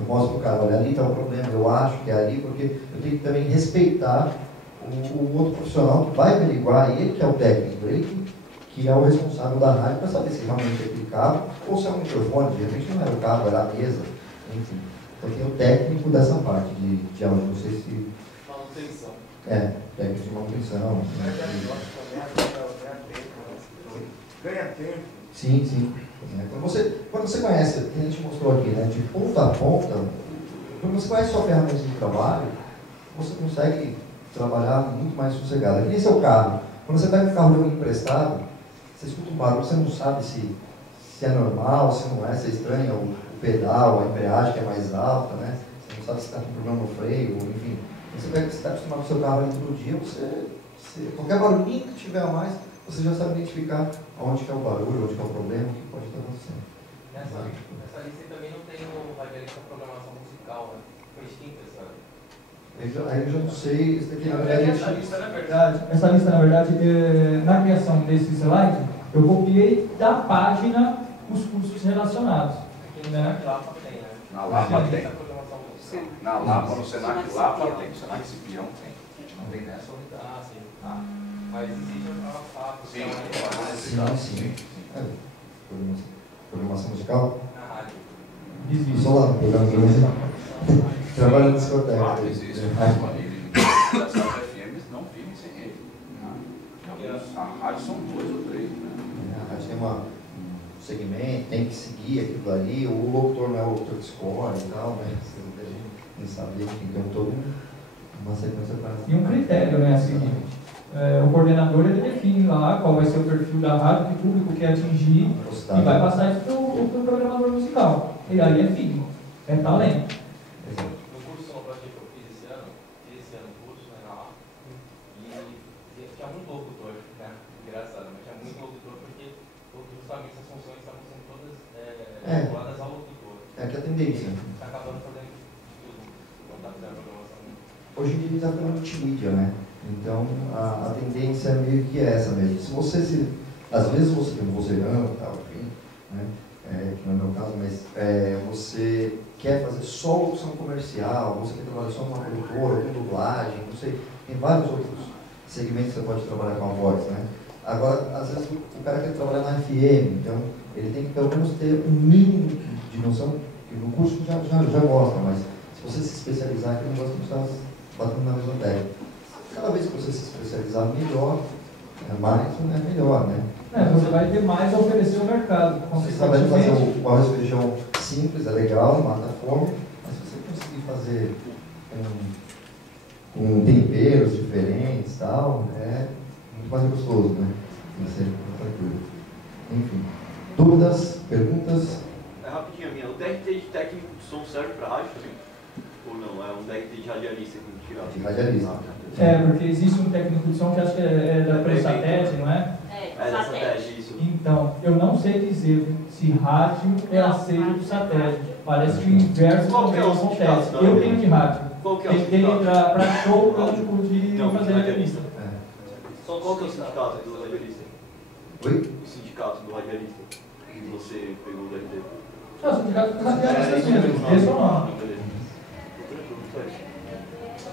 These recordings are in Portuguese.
Eu mostro para o cara, olha, ali está o problema, eu acho que é ali, porque eu tenho que também respeitar o outro profissional que vai averiguar, ele que é o técnico, ele que é o responsável da rádio para saber se realmente é aquele cabo ou se é um microfone, de repente não era o cabo, era a mesa, enfim. Então tem o técnico dessa parte de áudio, não sei se... Manutenção. Técnico de manutenção. Ganha tempo. Sim. Quando você conhece, que a gente mostrou aqui, né, de ponta a ponta, quando você conhece sua ferramenta de trabalho, você consegue trabalhar muito mais sossegado. Aqui esse é o carro. Quando você pega um carro de alguém emprestado, você escuta um barulho, você não sabe se é normal, se não é, se é estranho, o pedal, a embreagem que é mais alta, né? Você não sabe se está com problema no freio, enfim. Você está acostumado com o seu carro ali todo dia, qualquer barulhinho que tiver a mais, você já sabe identificar onde que é o barulho, onde que é o problema, o que pode estar acontecendo. Nessa lista também não tem o radialista programação musical, né? Foi extinta essa. Aí eu já não sei, isso daqui Essa lista, na verdade, na criação desse slide, eu copiei da página os cursos relacionados. Na Lapa tem, né? Na Lapa tem. Sim. Na Lapa, no Senac Lapa tem. No Senac Cipião tem. A gente não tem nessa unidade. Ah, sim. Mas existe a Lapa. Sim. Programação musical? Na rádio. Existe. Só lá no programa de música. Trabalha no discoteca. Claro, existe. As FMs não vivem sem ele. A rádio são 2 ou 3, né? A rádio tem um segmento, tem que seguir aquilo ali, o locutor não é o locutor que escolhe e tal, né? A gente não sabia que tem todo uma sequência para... E um critério, né, a seguir. O coordenador, ele define lá qual vai ser o perfil da rádio, que público quer atingir, e vai passar isso para o programador musical. E aí é filho, é talento. No curso sonoplastia que eu fiz esse ano o curso, né, na Lapa, e tinha muito locutor, né? Engraçado, mas tinha muito locutor porque justamente essas funções estavam sendo todas vinculadas ao locutor. É que a tendência. Está acabando fazendo tudo, não está fazendo a programação. Hoje em dia está ficando multimídia, né? Então a tendência é meio que essa mesmo. Se você às vezes você tem um vozeirão e tal, enfim, né? Que não é o meu caso, mas você quer fazer só locução comercial, você quer trabalhar só com uma produtora, com dublagem, não sei, tem vários outros segmentos que você pode trabalhar com a voz, né? Agora, às vezes o cara quer trabalhar na FM, então ele tem que pelo menos ter um mínimo de noção, que no curso já gosta, mas se você se especializar, que o negócio não está batendo na mesma técnica. Cada vez que você se especializar melhor, melhor, né? Você vai ter mais a oferecer ao mercado. Você sabe fazer o arroz e feijão simples, é legal, mata a fome, mas se você conseguir fazer com temperos diferentes e tal, é muito mais gostoso, né? Você tranquilo. Enfim. Dúvidas? Perguntas? Rapidinho a minha. O DRT de técnico de som serve para rádio também? Ou não? É um DRT de radialista que tem que tirar? De radialista. Porque existe um técnico de som que acho que é da Pressatete, não é? É da Satete, isso. Então, eu não sei dizer se rádio é aceito do satélite. Parece que o inverso também acontece. Eu tenho de rádio. Qual que é o Tentei sindicato? para show campo de fazer radialista. Qual que é o sindicato do radialista? Oi? O sindicato do radialista que você pegou o DRT? Não, o sindicato do radialista mesmo. Esse é o nome.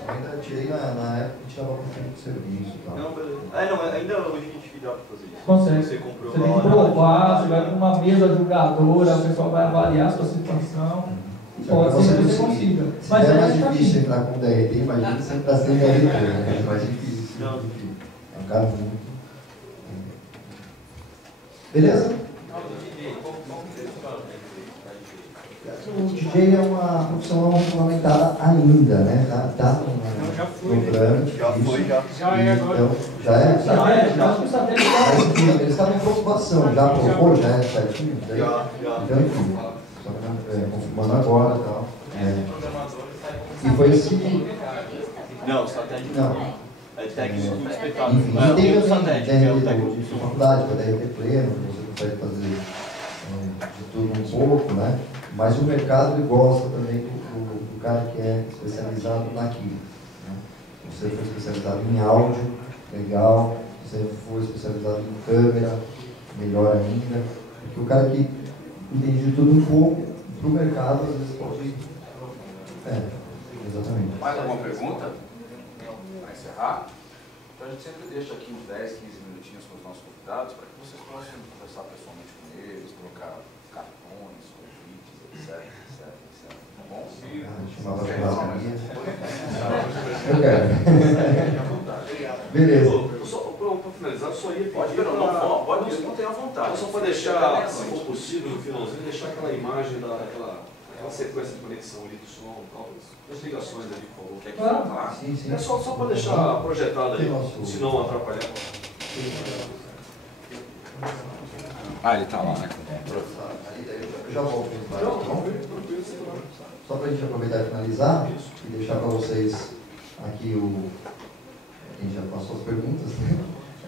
Ainda tirei na época que tirava com tempo de serviço e tal. Não, beleza. Ainda hoje a gente dá para fazer isso. Consegue. Você comprou Você tem que provar, você vai para uma mesa julgadora, o pessoal vai avaliar a sua situação. Pode ser que você consiga. Se Mas é mais tá difícil aqui. entrar com DRT, imagina você entrar sem DRT, né? É mais difícil. Não. É um cara muito. Beleza? O DJ é uma profissão não regulamentada ainda, né? Tá no trâmite. Já foi, já. Já é agora. Então, já é? Acho que o satélite Mas enfim, eles estavam em preocupação, já propôs, já é certinho? Daí, Já. então, enfim, só confirmando agora e tal. E foi assim. Não, satélite Não. É técnico do espetáculo. Enfim, e tem o assim, satélite, que é o DRT técnico de de som. faculdade, que é DRT pleno, você consegue fazer de tudo um pouco, né? Mas o mercado ele gosta também do cara que é especializado naquilo. Né? Você foi especializado em áudio, legal. Você for especializado em câmera, melhor ainda. Porque o cara que entende de tudo um pouco, para o mercado, às vezes pode Exatamente. Mais alguma pergunta? Para encerrar? Então a gente sempre deixa aqui uns 10, 15 minutinhos com os nossos convidados para que vocês possam conversar pessoalmente com eles, trocar cartões, convites, etc. Tá bom? Chamava a churrascaria. Eu quero. Beleza. Para finalizar, só ia Pode pedir. pode responder à vontade. Só para deixar, se for possível, no finalzinho, deixar aquela imagem daquela sequência de conexão ali do som, as ligações ali, por favor. Quer que Claro. falar? Sim. É só para deixar projetado aí, Nosso- se não atrapalhar. Ah, ele está lá, né? Eu já volto com tá bom? Só para a gente aproveitar e finalizar e deixar para vocês aqui a gente já passou as perguntas, né?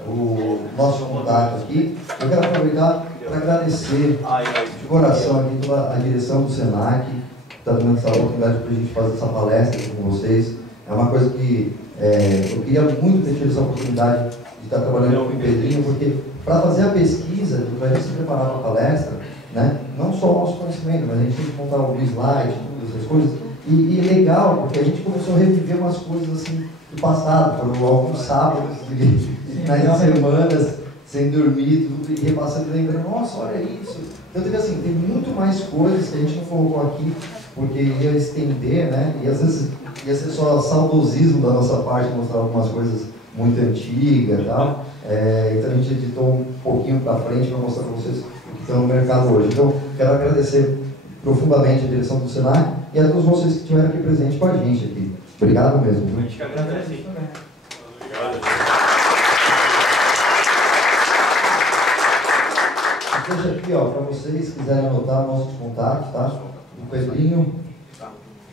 O nosso contato aqui. Eu quero aproveitar para agradecer de coração aqui toda a direção do SENAC, que está dando essa oportunidade para a gente fazer essa palestra aqui com vocês. É uma coisa que eu queria muito ter tido essa oportunidade de estar trabalhando com o Pedrinho, porque para fazer a pesquisa, para a gente se preparar para a palestra, né, não só o nosso conhecimento, mas a gente tem que montar o slide, todas essas coisas. E é legal, porque a gente começou a reviver umas coisas assim do passado, foram alguns sábados, nas semanas, sem dormir, tudo, e repassando e lembrando, nossa, olha isso. Então, teve assim, tem muito mais coisas que a gente não colocou aqui, porque ia estender, né? E às vezes ia ser só saudosismo da nossa parte, mostrar algumas coisas muito antigas e tal. Então a gente editou um pouquinho para frente para mostrar para vocês o que estão no mercado hoje. Então, quero agradecer profundamente a direção do SENAC e a todos vocês que estiveram aqui presentes com a gente aqui. Obrigado mesmo. A gente que agradece. Deixa aqui, ó, para vocês quiserem anotar nossos contatos, tá? O Pedrinho.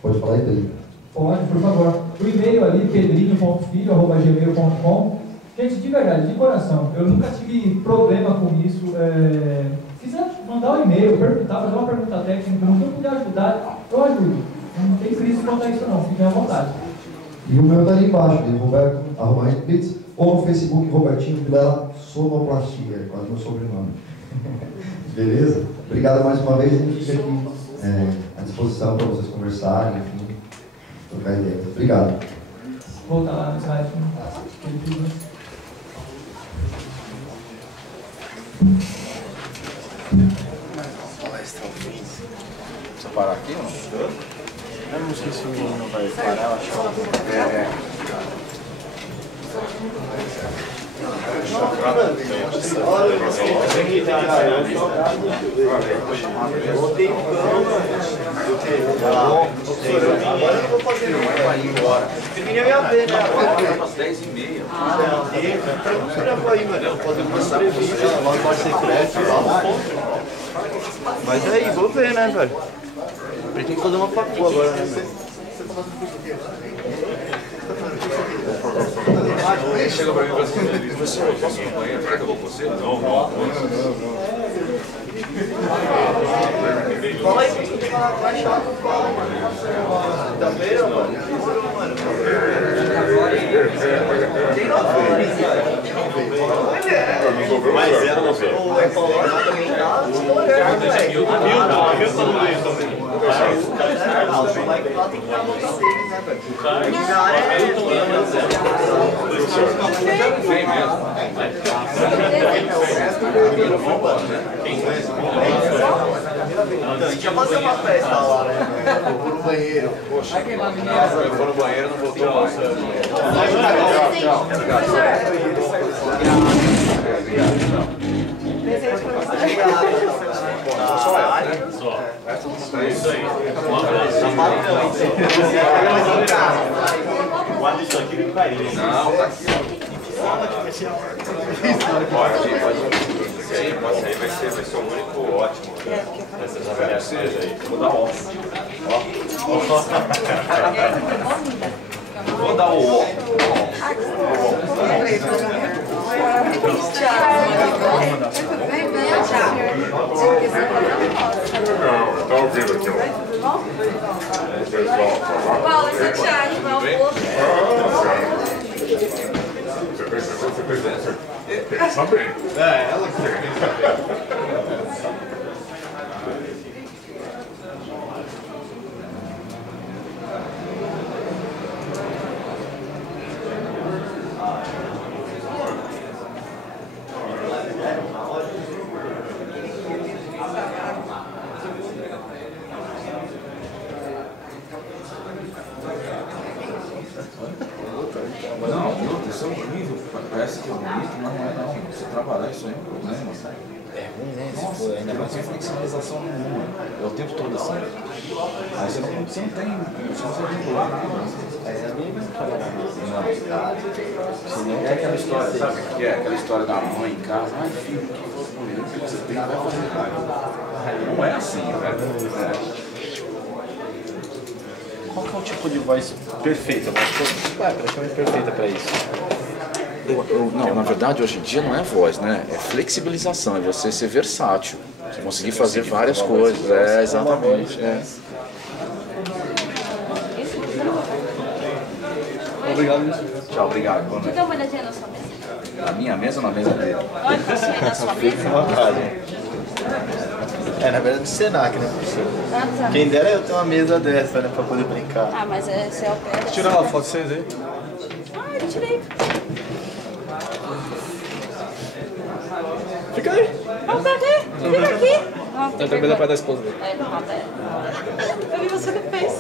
Pode falar aí, Pedrinho? Pode, por favor. O e-mail ali, pedrinho.filho@gmail.com. Gente, de verdade, de coração, eu nunca tive problema com isso. Quiser mandar um e-mail, perguntar, fazer uma pergunta técnica, não que eu puder ajudar, eu ajudo. Não tem crise quanto a isso não, fiquem à vontade. E o meu tá ali embaixo, de Roberto@Bits, ou no Facebook, Robertinho Vilela Sonoplastia, quase meu sobrenome. Beleza? Obrigado mais uma vez, a gente fica aqui à disposição para vocês conversarem, enfim, trocar ideias. Obrigado. Voltar lá no slide. Palestra ao fim. Precisa parar aqui ou não? Eu não sei se o menino vai parar, eu acho que Agora eu não vou fazer vai embora. Terminei a ver, né? Umas 10h30. Mas aí, vou ver, né, velho? Tem que fazer uma facu agora, né, velho? Chega pra mim e fala assim, você posso ir no banheiro? Quer que eu vou com você? Não. Fala aí, vai achar com o pau, mano. Quinta-feira, mano. Tem na feira, cara. Mas era na feira. O ecológico também tá estourando, velho. Hamilton não veio também. Lá tem que dar uma deles, né, velho? Na área é Vem mesmo. Então, a gente ia fazer uma festa lá, né? Eu vou no banheiro. Poxa, eu vou no banheiro e não voltou mais. É isso aí. Guarda isso aqui que vai ir. Não, tá aqui. Pode sair, vai ser o único ótimo. Essas avaliações aí. Vou dar ó. Vou dar o ó. Tá ouvindo aqui, ó. Paulo, essa Thiago, vai ao posto. Você pensa bem. Ela que Parece que é bonito, mas não é não. Você trabalhar isso aí é um problema. É ruim, né? Se for ainda mais Tem flexibilização nenhuma. É o tempo todo assim. Aí você não tem. Você não consegue regular nada. Não. É aquela história, sabe o que é? Aquela história da mãe em casa. Ai, filho, o que for por ele, o que você tem, vai fazer raiva. Não é assim, velho. Qual que é o tipo de voz perfeita? Praticamente perfeita para isso. Não, na verdade, hoje em dia não é voz, né? É flexibilização, é você ser versátil. Você conseguir fazer várias coisas. É, exatamente. É. Obrigado. Tchau, obrigado. Boa Deixa eu noite. dar uma olhadinha na sua mesa. Na minha mesa ou na mesa dele? Olha você aí na sua Fique à mesa. vontade. É, na verdade, do Senac, né, professor? Ah, tá. Quem dera eu ter uma mesa dessa, né, pra poder brincar. Ah, mas esse é o pé. Tirar uma foto de vocês aí. Ah, eu tirei. Fica aí. Vamos pra quê? Fica aqui. Ah, Tá tranquilo para da esposa dele. É, não, tá. Eu vi você que fez.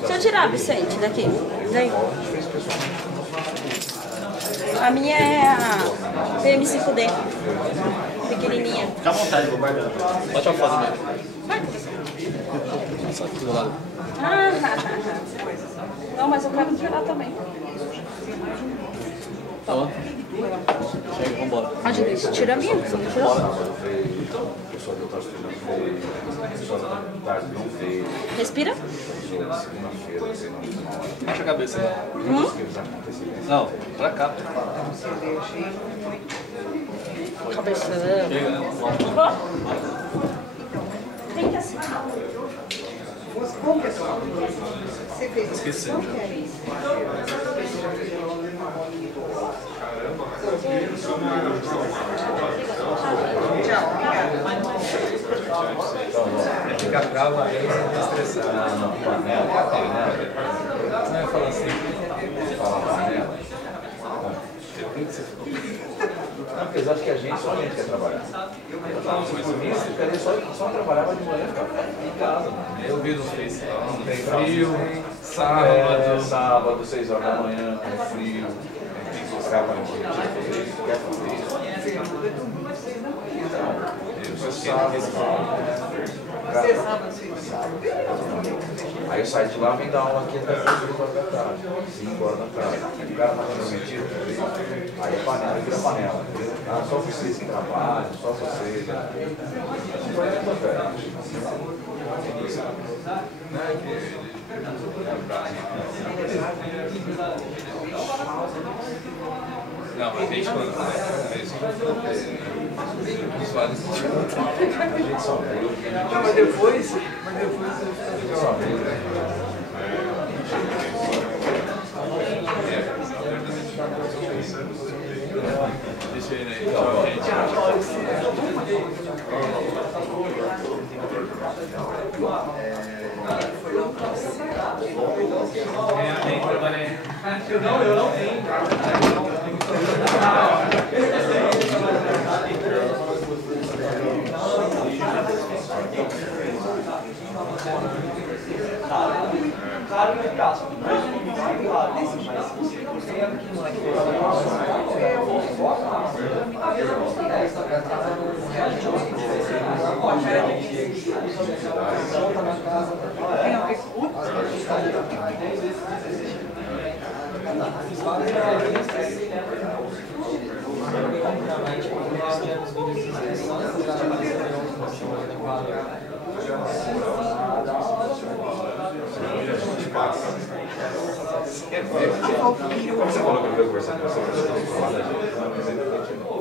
Deixa eu tirar, Vicente, daqui. Daí. A minha é a PM5D. Pequenininha. Fica à vontade, vou guardar. Pode uma foto mesmo. Só aqui do lado. Ah, não, mas eu quero tirar também. Tá bom. Chega, vambora. Pode deixar. Tira a minha, você não tirou? Pessoal de outras turmas veio, pessoal da tarde não veio, Respira. segunda-feira, não sei, não. Baixa a cabeça. Hum? Não, pra cá. Cabeça. Chega, né? Tem que assinar. Esqueci. Fica bravo aí, você tá estressado. Não, panela. Não, eu falo assim. Fala panela. Apesar de que a gente só quer trabalhar. Por mim, eu ficaria só trabalhava de manhã e ficava em casa. Eu vi no Face, não tem Frio, frio, sábado. sábado, 6 horas da manhã, com frio. Tem que buscar para quer fazer isso. Aí eu saio de lá, vem dar aula aqui até as 3 horas da tarde, 5 horas da tarde. O cara tá fazendo mentira, aí a panela vira panela. Ah, só vocês que trabalham, só vocês. Não, mas desde quando? Os vários. A gente só viu. Não, mas depois. Deixa eu ir aí. Tchau, gente. Eu não tenho. Você falou que eu vou conversar com você, mas falar da gente.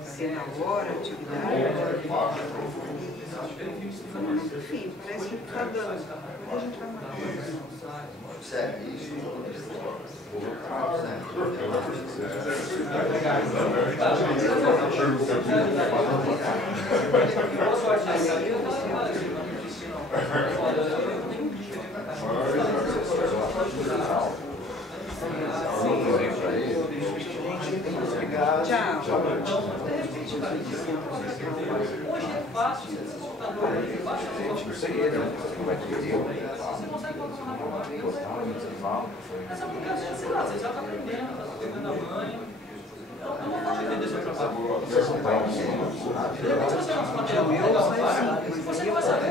Você namora, enfim, parece que está dando. A gente vai Hoje é fácil, esse computador é fácil. Não sei ele, né? Você vai querer. Você consegue colocar na prova. Mas é porque, sei lá, você já está aprendendo, está pegando a manha. Então, eu não posso entender seu trabalho. De repente, se você não se material legal, você não vai saber. Você vai dar um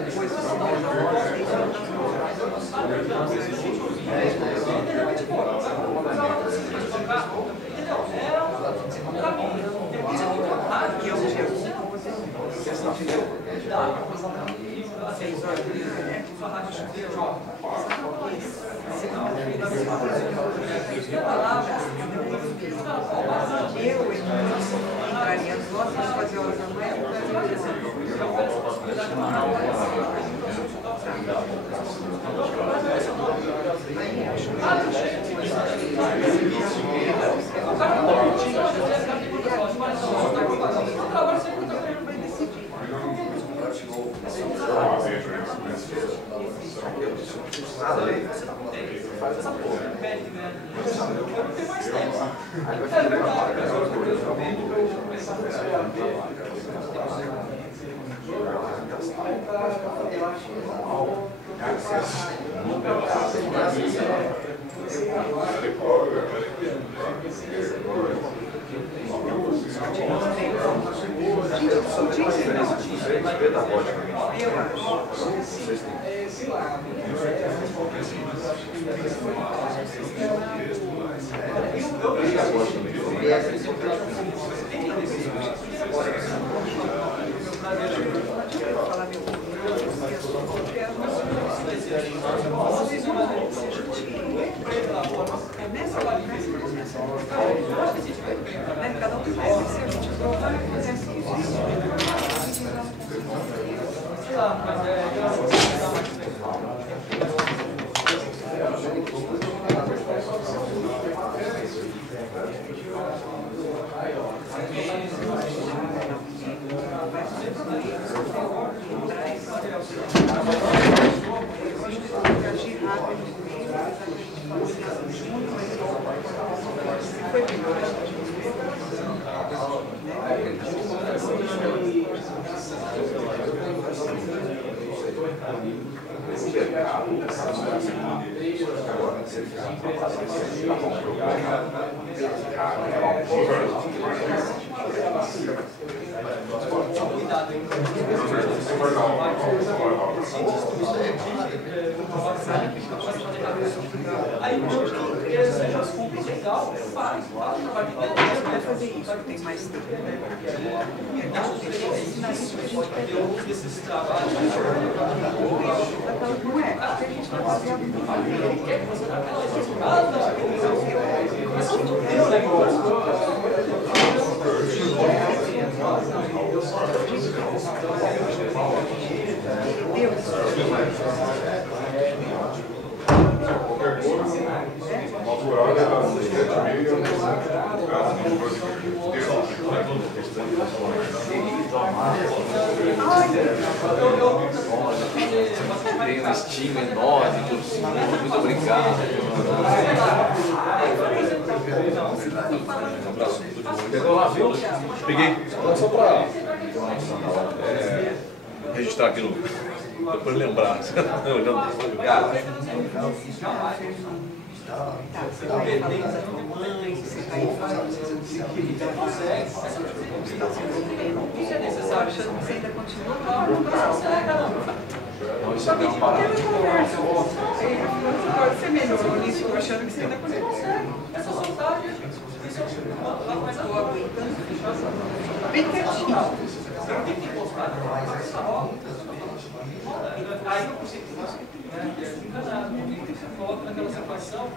Aí hoje seja as compras legal, faz o trabalho de vai fazer isso, tem mais tempo. Ensinar isso que a gente pode ter esses trabalhos. Não é, a gente vai fazer a vida. Ele quer que você naquela resultado. Tem uma estima enorme, muito obrigado. Um abraço, tudo de bom. Pegou lá, viu? Peguei. Só para registrar aqui no. Depois lembrar. Olhando. Obrigado. Isso é necessário, achando que você ainda continua. Não, isso é uma parada. Você melhorou nisso, achando que você ainda continua. Essa vontade, isso é uma coisa boa. Bem quietinho. Você não tem que encostar, aí eu consigo enganado. Você coloca naquela situação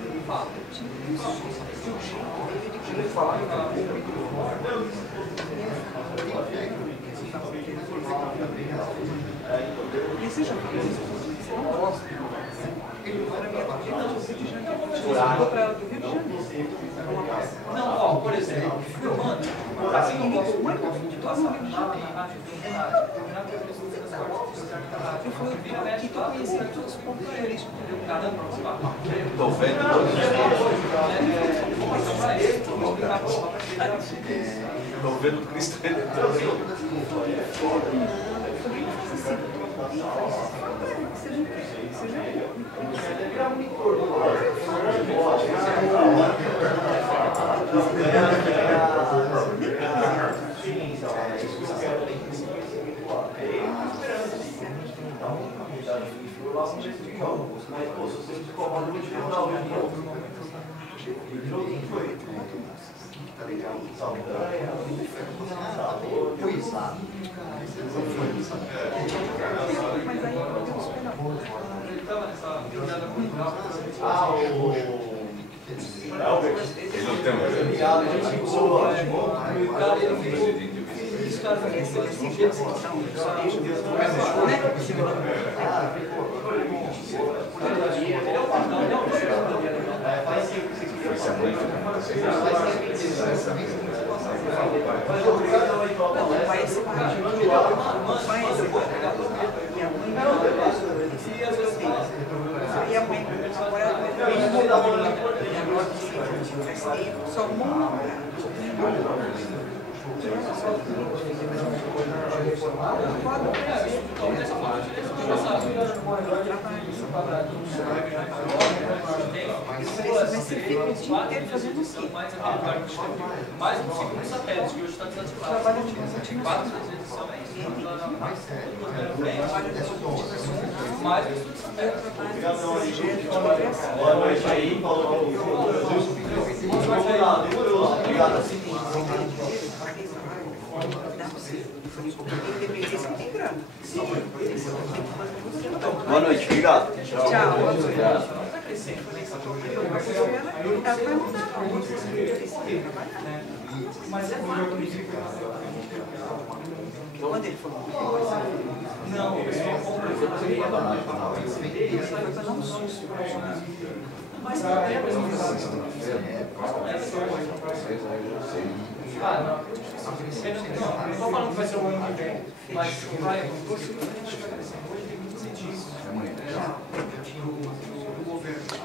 e fala. Ele fala E você já fez isso? Você não gosta? Ele foi na minha partida do Rio de Janeiro. Você foi para do Rio de Janeiro. Não, ó, por exemplo, filmando. Assim, não gosto muito da situação. Eu fui aqui que eu conheci todos os pontos turísticos. Estou vendo todos os Estou vendo Cristo Redentor. Mas você fica o dia inteiro fazendo o quê? Mais um segundo satélite, que hoje está desativado. Trabalha de multinacional. Quatro vezes somente. Mais um estudo satélite. Boa noite aí, Paulo. Boa noite, obrigado. Tchau. Quando ele falou? Não, o pessoal comprou um susto. Mas não é não. Não estou falando que vai ser o ano que vem, mas vai.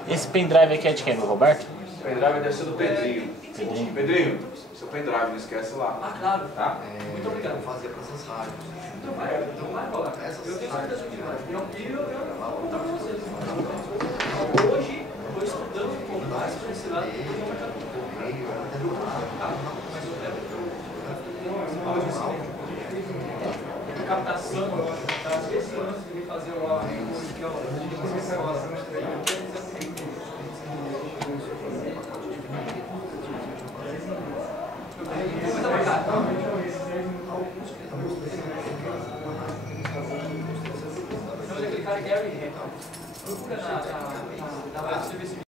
Esse pendrive aqui é de quem? Do Roberto? O pendrive deve ser do Pedrinho. Pedrinho, seu pendrive, não esquece lá. Ah, claro. Tá? Muito obrigado. Vou fazer para essas rádios. Então vai rolar. Eu tenho certeza que vai. Eu vou contar com vocês. Hoje, estou estudando um pouco mais para esse lado do mercado. Mas eu quero captação, esse lance de fazer o aquele cara Gary Hamilton. Procura na web, você vê se